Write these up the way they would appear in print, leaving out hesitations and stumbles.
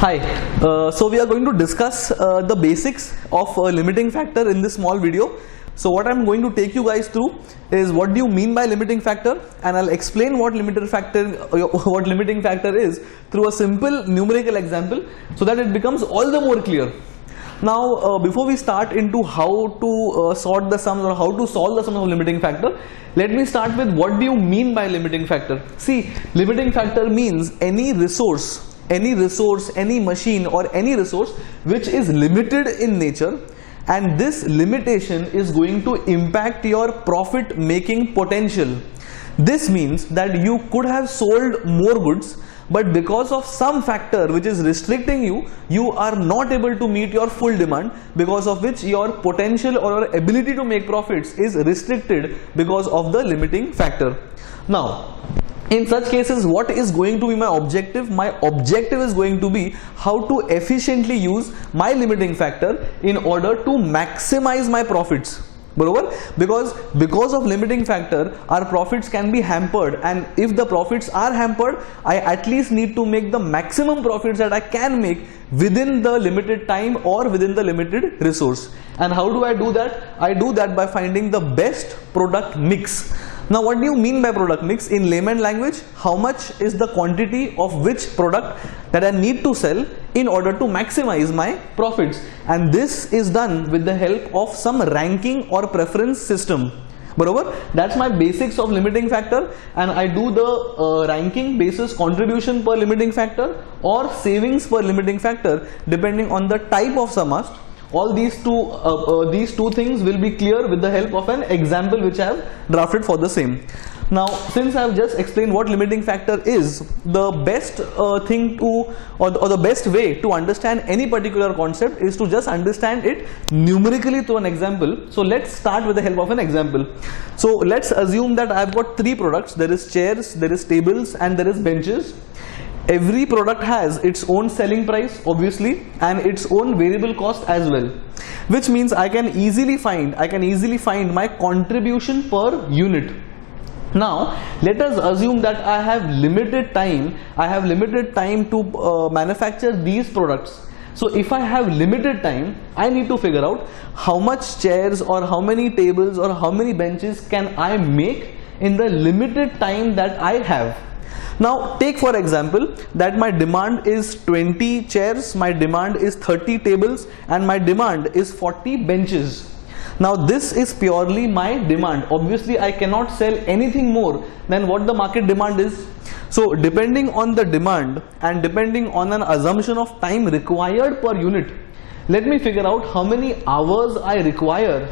Hi, so we are going to discuss the basics of limiting factor in this small video. So what I'm going to take you guys through is what do you mean by limiting factor, and I'll explain what limiting factor is through a simple numerical example so that it becomes all the more clear. Now before we start into how to sort the sums or how to solve the sum of limiting factor, let me start with what do you mean by limiting factor. See, limiting factor means any resource, any machine or any resource which is limited in nature, and this limitation is going to impact your profit making potential. This means that you could have sold more goods, but because of some factor which is restricting you, you are not able to meet your full demand, because of which your potential or your ability to make profits is restricted because of the limiting factor. Now, in such cases, what is going to be my objective? My objective is going to be how to efficiently use my limiting factor in order to maximize my profits. Because of limiting factor, our profits can be hampered, and if the profits are hampered, I at least need to make the maximum profits that I can make within the limited time or within the limited resource. And how do I do that? I do that by finding the best product mix. Now, what do you mean by product mix? In layman language, how much is the quantity of which product that I need to sell in order to maximize my profits? And this is done with the help of some ranking or preference system. That's my basics of limiting factor, and I do the ranking basis contribution per limiting factor or savings per limiting factor depending on the type of sum asked. All these two things will be clear with the help of an example which I have drafted for the same. Now, since I have just explained what limiting factor is, the best thing to or the best way to understand any particular concept is to just understand it numerically through an example. So let's start with the help of an example. So let's assume that I have got three products. There is chairs, there is tables, and there is benches. Every product has its own selling price, obviously, and its own variable cost as well, which means I can easily find my contribution per unit. Now let us assume that I have limited time to manufacture these products. So if I have limited time, I need to figure out how much chairs or how many tables or how many benches can I make in the limited time that I have. Now take for example that my demand is 20 chairs, my demand is 30 tables, and my demand is 40 benches. Now this is purely my demand. Obviously I cannot sell anything more than what the market demand is. So depending on the demand and depending on an assumption of time required per unit, let me figure out how many hours I require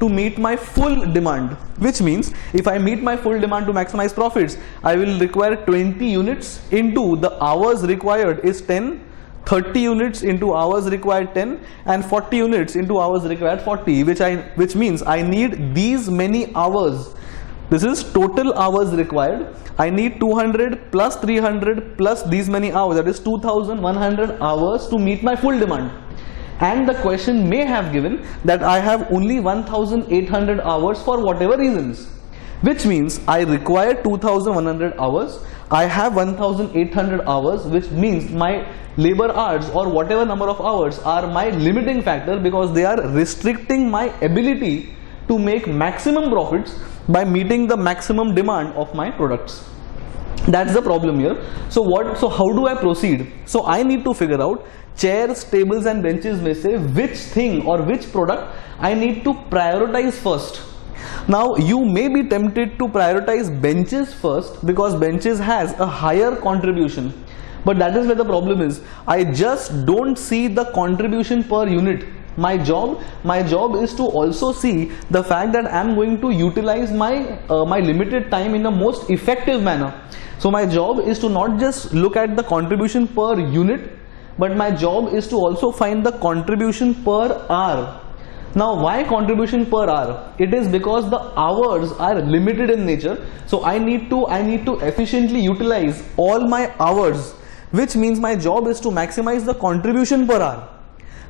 to meet my full demand. Which means if I meet my full demand to maximize profits, I will require 20 units into the hours required is 10, 30 units into hours required 10, and 40 units into hours required 40, which means I need these many hours. This is total hours required. I need 200 plus 300 plus these many hours, that is 2100 hours to meet my full demand. And the question may have given that I have only 1800 hours for whatever reasons, which means I require 2100 hours. I have 1800 hours, which means my labor hours or whatever number of hours are my limiting factor, because they are restricting my ability to make maximum profits by meeting the maximum demand of my products. That's the problem here. So how do I proceed? So I need to figure out chairs, tables and benches may say which thing or which product I need to prioritize first. Now you may be tempted to prioritize benches first because benches has a higher contribution, but that is where the problem is. I just don't see the contribution per unit. My job is to also see the fact that I am going to utilize my limited time in the most effective manner. So my job is to not just look at the contribution per unit, but my job is to also find the contribution per hour. Now why contribution per hour? It is because the hours are limited in nature. So I need to efficiently utilize all my hours, which means my job is to maximize the contribution per hour.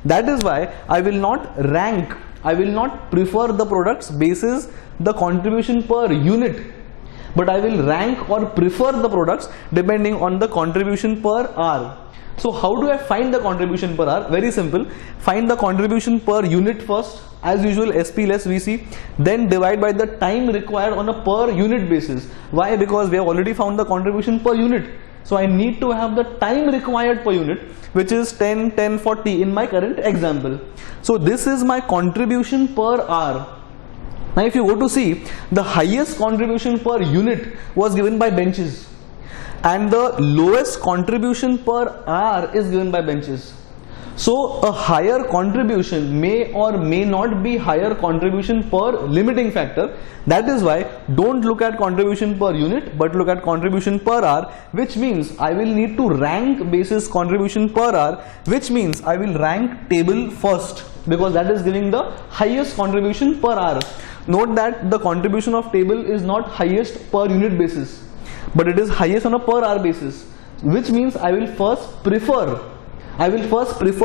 That is why I will not prefer the products basis the contribution per unit, but I will rank or prefer the products depending on the contribution per hour. So how do I find the contribution per hour? Very simple. Find the contribution per unit first, as usual, SP less VC, then divide by the time required on a per unit basis. Why? Because we have already found the contribution per unit. So I need to have the time required per unit, which is 10, 10, 40 in my current example. So this is my contribution per hour. Now if you go to see, the highest contribution per unit was given by benches, and the lowest contribution per hour is given by benches. So a higher contribution may or may not be higher contribution per limiting factor. That is why don't look at contribution per unit, but look at contribution per hour, which means I will need to rank basis contribution per hour, which means I will rank table first, because that is giving the highest contribution per hour. Note that the contribution of table is not highest per unit basis, but it is highest on a per hour basis, which means I will first prefer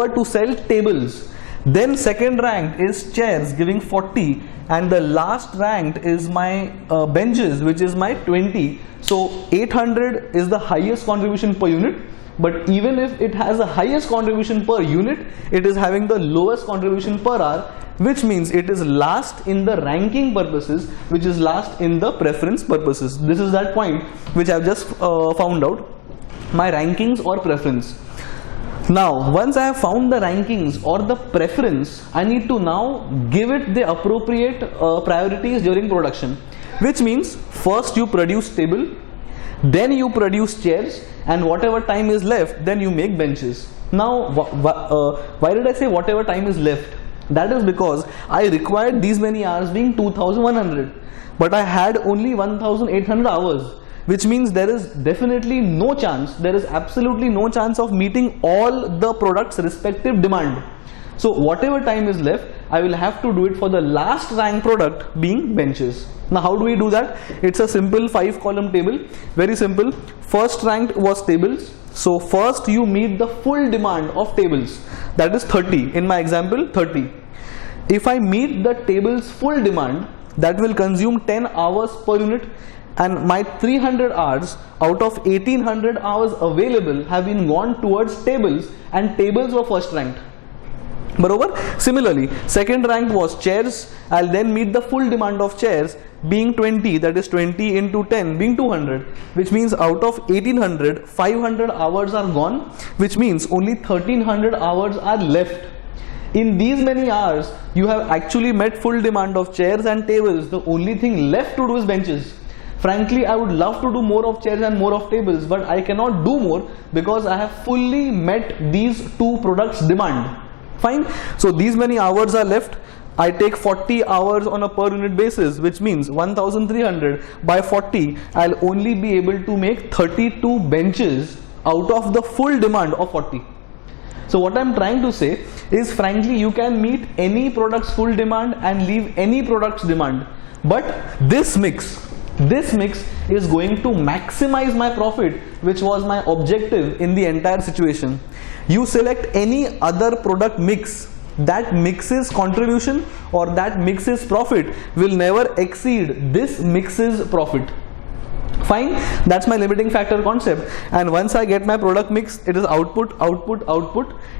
to sell tables. Then second rank is chairs giving 40, and the last ranked is my benches, which is my 20. So 800 is the highest contribution per unit, but even if it has the highest contribution per unit, it is having the lowest contribution per hour, which means it is last in the ranking purposes, which is last in the preference purposes. This is that point which I have just found out, my rankings or preference. Now once I have found the rankings or the preference, I need to now give it the appropriate priorities during production, which means first you produce table, then you produce chairs, and whatever time is left, then you make benches. Now why did I say whatever time is left? That is because I required these many hours being 2100, but I had only 1800 hours, which means there is definitely no chance, there is absolutely no chance of meeting all the product's respective demand. So whatever time is left, I will have to do it for the last rank product being benches. Now how do we do that? It's a simple 5-column table, very simple. First ranked was tables, so first you meet the full demand of tables, that is 30, in my example 30. If I meet the table's full demand, that will consume 10 hours per unit, and my 300 hours out of 1800 hours available have been gone towards tables, and tables were first ranked. Barobar? Similarly, second rank was chairs. I'll then meet the full demand of chairs being 20, that is 20 into 10 being 200, which means out of 1800, 500 hours are gone, which means only 1300 hours are left. In these many hours, you have actually met full demand of chairs and tables. The only thing left to do is benches. Frankly, I would love to do more of chairs and more of tables, but I cannot do more because I have fully met these two products' demand. Fine. So these many hours are left. I take 40 hours on a per unit basis, which means 1300 by 40, I'll only be able to make 32 benches out of the full demand of 40. So what I'm trying to say is, frankly, you can meet any product's full demand and leave any product's demand, but this mix is going to maximize my profit, which was my objective in the entire situation. You select any other product mix, that mix's contribution or that mix's profit will never exceed this mix's profit. Fine, that's my limiting factor concept. And once I get my product mix, it is output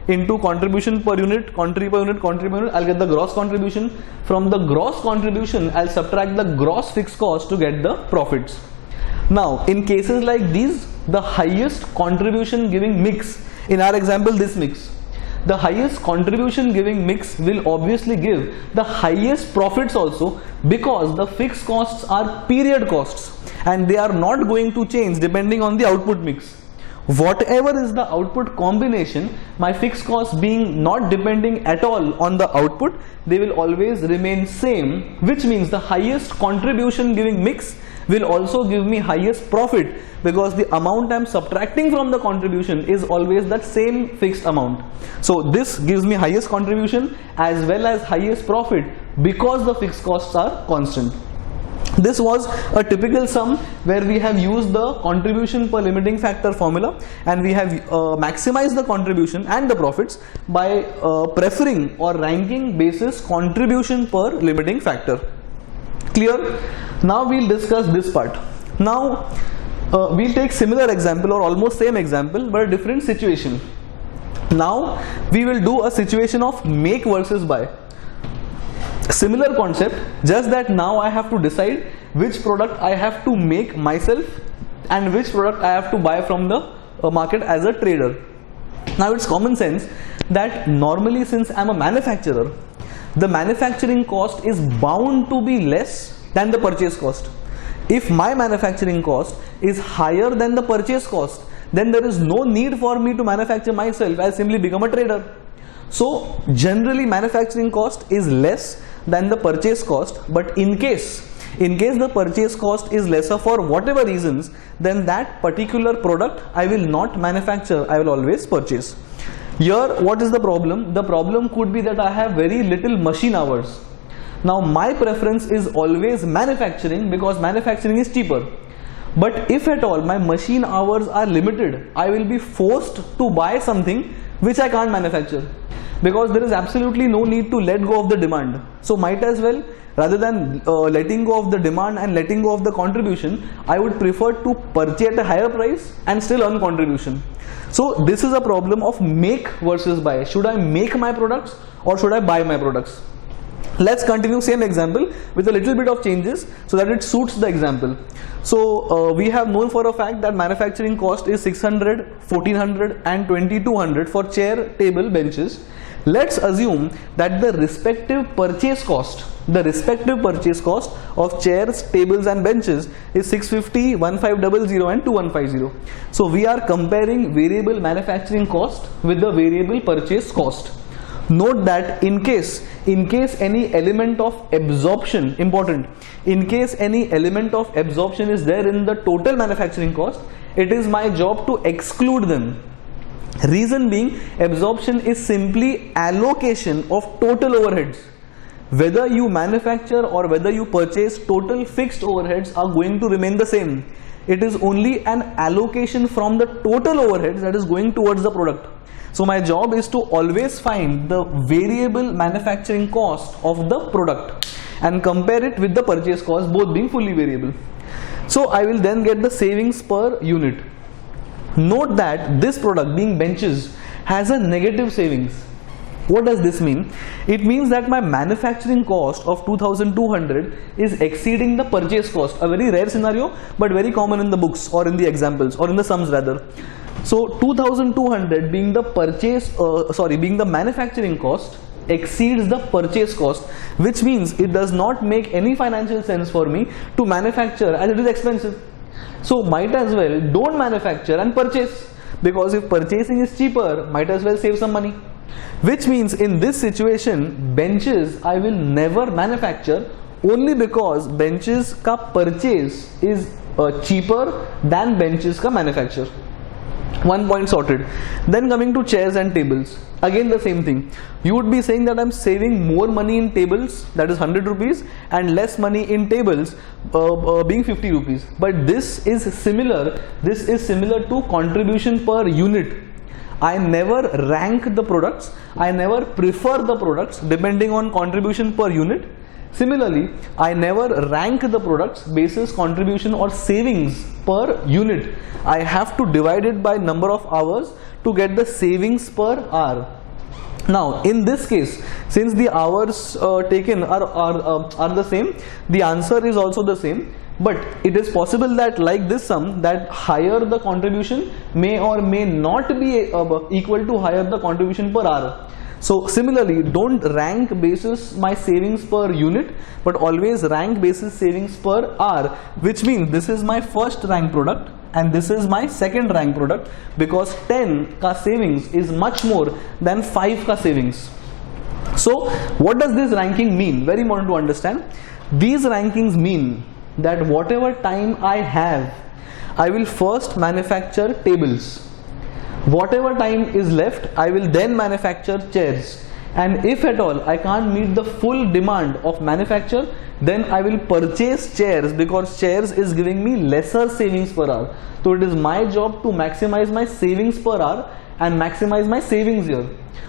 into contribution per unit, contrib per unit, I'll get the gross contribution. From the gross contribution, I'll subtract the gross fixed cost to get the profits. Now in cases like these, the highest contribution giving mix, in our example this mix, the highest contribution giving mix will obviously give the highest profits also, because the fixed costs are period costs and they are not going to change depending on the output mix. Whatever is the output combination, my fixed costs being not depending at all on the output, they will always remain same, which means the highest contribution giving mix will also give me highest profit, because the amount I am subtracting from the contribution is always that same fixed amount. So this gives me highest contribution as well as highest profit, because the fixed costs are constant. This was a typical sum where we have used the contribution per limiting factor formula, and we have maximized the contribution and the profits by preferring or ranking basis contribution per limiting factor. Clear? Now we'll discuss this part. Now we'll take similar example or almost same example but a different situation. Now we will do a situation of make versus buy. Similar concept, just that now I have to decide which product I have to make myself and which product I have to buy from the market as a trader. Now it's common sense that normally, since I'm a manufacturer, the manufacturing cost is bound to be less than the purchase cost. If my manufacturing cost is higher than the purchase cost, then there is no need for me to manufacture myself. I'll simply become a trader. So generally manufacturing cost is less than the purchase cost, but in case the purchase cost is lesser for whatever reasons, then that particular product I will not manufacture, I will always purchase. Here what is the problem? The problem could be that I have very little machine hours. Now my preference is always manufacturing because manufacturing is cheaper. But if at all my machine hours are limited, I will be forced to buy something which I can't manufacture, because there is absolutely no need to let go of the demand. So might as well, rather than letting go of the demand and letting go of the contribution, I would prefer to purchase at a higher price and still earn contribution. So this is a problem of make versus buy. Should I make my products or should I buy my products? Let's continue same example with a little bit of changes so that it suits the example. So we have known for a fact that manufacturing cost is 600, 1400 and 2200 for chair, table, benches. Let's assume that the respective purchase cost of chairs, tables and benches is 650, 1500 and 2150. So we are comparing variable manufacturing cost with the variable purchase cost. Note that in case any element of absorption, important, in case any element of absorption is there in the total manufacturing cost, it is my job to exclude them. Reason being, absorption is simply allocation of total overheads. Whether you manufacture or whether you purchase, total fixed overheads are going to remain the same. It is only an allocation from the total overheads that is going towards the product. So my job is to always find the variable manufacturing cost of the product and compare it with the purchase cost, both being fully variable. So I will then get the savings per unit. Note that this product, being benches, has a negative savings. What does this mean? It means that my manufacturing cost of 2200 is exceeding the purchase cost. A very rare scenario, but very common in the books or in the examples or in the sums rather. So 2200 being the being the manufacturing cost exceeds the purchase cost, which means it does not make any financial sense for me to manufacture as it is expensive. So might as well don't manufacture and purchase, because if purchasing is cheaper, might as well save some money. Which means in this situation, benches I will never manufacture, only because benches ka purchase is cheaper than benches ka manufacture. One point sorted. Then coming to chairs and tables, again the same thing. You would be saying that I'm saving more money in tables, that is 100 rupees, and less money in tables being 50 rupees. But this is similar to contribution per unit. I never rank the products, I never prefer the products depending on contribution per unit. Similarly, I never rank the products basis contribution or savings per unit. I have to divide it by number of hours to get the savings per hour. Now, in this case, since the hours taken are the same, the answer is also the same. But it is possible that, like this sum, that higher the contribution may or may not be equal to higher the contribution per hour. So similarly, don't rank basis my savings per unit, but always rank basis savings per hour, which means this is my first rank product and this is my second rank product, because 10 ka savings is much more than 5 ka savings. So what does this ranking mean? Very important to understand. These rankings mean that whatever time I have, I will first manufacture tables. Whatever time is left, I will then manufacture chairs. And if at all I can't meet the full demand of manufacture, then I will purchase chairs, because chairs is giving me lesser savings per hour. So it is my job to maximize my savings per hour and maximize my savings here.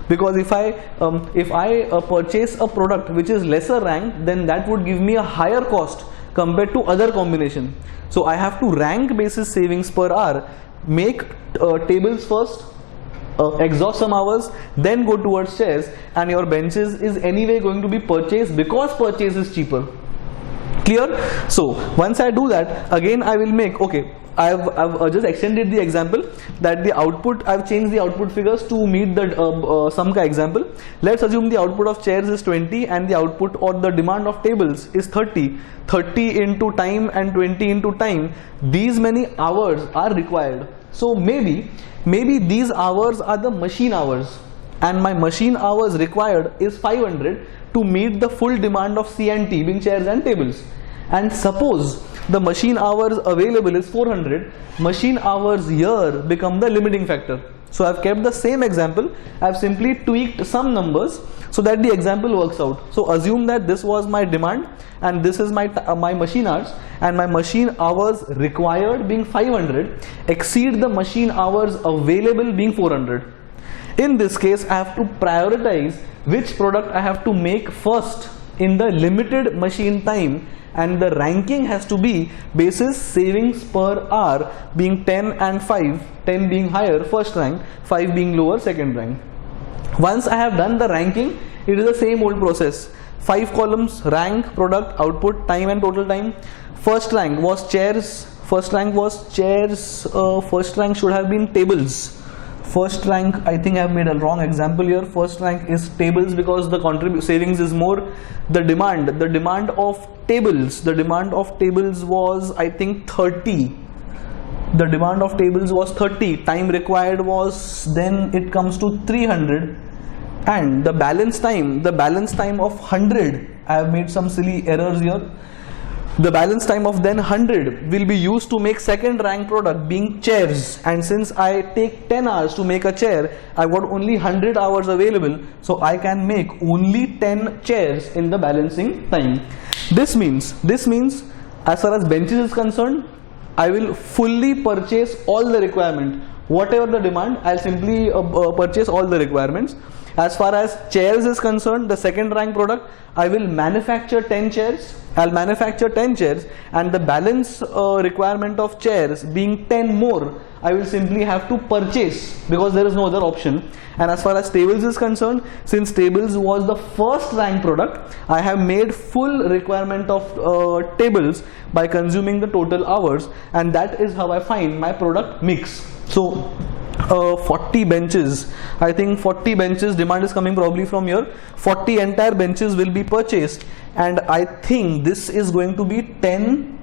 Because if I purchase a product which is lesser ranked, then that would give me a higher cost compared to other combination. So I have to rank basis savings per hour, make tables first, exhaust some hours, then go towards chairs, and your benches is anyway going to be purchased because purchase is cheaper. Clear? So once I do that, again I will make, okay, I've just extended the example that the output, I've changed the output figures to meet the sum ka example. Let's assume the output of chairs is 20 and the output or the demand of tables is 30. 30 into time and 20 into time, these many hours are required. So maybe these hours are the machine hours, and my machine hours required is 500 to meet the full demand of C&T, being chairs and tables. And suppose the machine hours available is 400, machine hours here become the limiting factor. So I've kept the same example, I've simply tweaked some numbers so that the example works out. So assume that this was my demand and this is my machine hours, and my machine hours required being 500 exceed the machine hours available being 400. In this case, I have to prioritize which product I have to make first in the limited machine time, and the ranking has to be basis savings per hour being 10 and 5, 10 being higher first rank, 5 being lower second rank. Once I have done the ranking, it is the same old process. 5 columns: rank, product, output, time and total time. First rank was chairs, first rank should have been tables. First rank, I think I have made a wrong example here. First rank is tables because the savings is more. The demand of tables was, I think, 30. The demand of tables was 30. Time required was, then it comes to 300. And the balance time of 100, I have made some silly errors here. The balance time of then 100 will be used to make second rank product being chairs, and since I take 10 hours to make a chair, I got only 100 hours available, so I can make only 10 chairs in the balancing time. This means as far as benches is concerned, I will fully purchase all the requirement. Whatever the demand, I'll simply purchase all the requirements. As far as chairs is concerned, the second rank product, I will manufacture 10 chairs. I'll manufacture 10 chairs, and the balance requirement of chairs being 10 more, I will simply have to purchase because there is no other option. And as far as tables is concerned, since tables was the first rank product, I have made full requirement of tables by consuming the total hours, and that is how I find my product mix. So 40 benches, I think 40 benches, demand is coming probably from here. 40 entire benches will be purchased, and I think this is going to be 10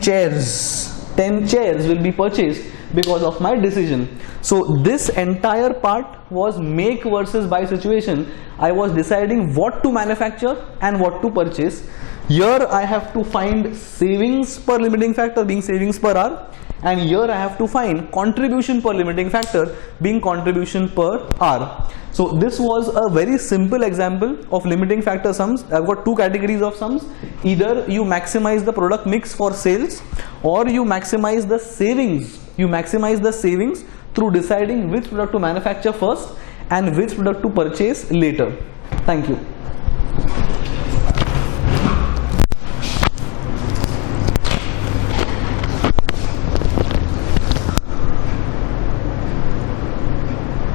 chairs. 10 chairs will be purchased because of my decision. So this entire part was make versus buy situation. I was deciding what to manufacture and what to purchase. Here I have to find savings per limiting factor being savings per hour, and here I have to find contribution per limiting factor being contribution per hour. So this was a very simple example of limiting factor sums. I've got two categories of sums. Either you maximize the product mix for sales, or you maximize the savings. You maximize the savings through deciding which product to manufacture first and which product to purchase later. Thank you.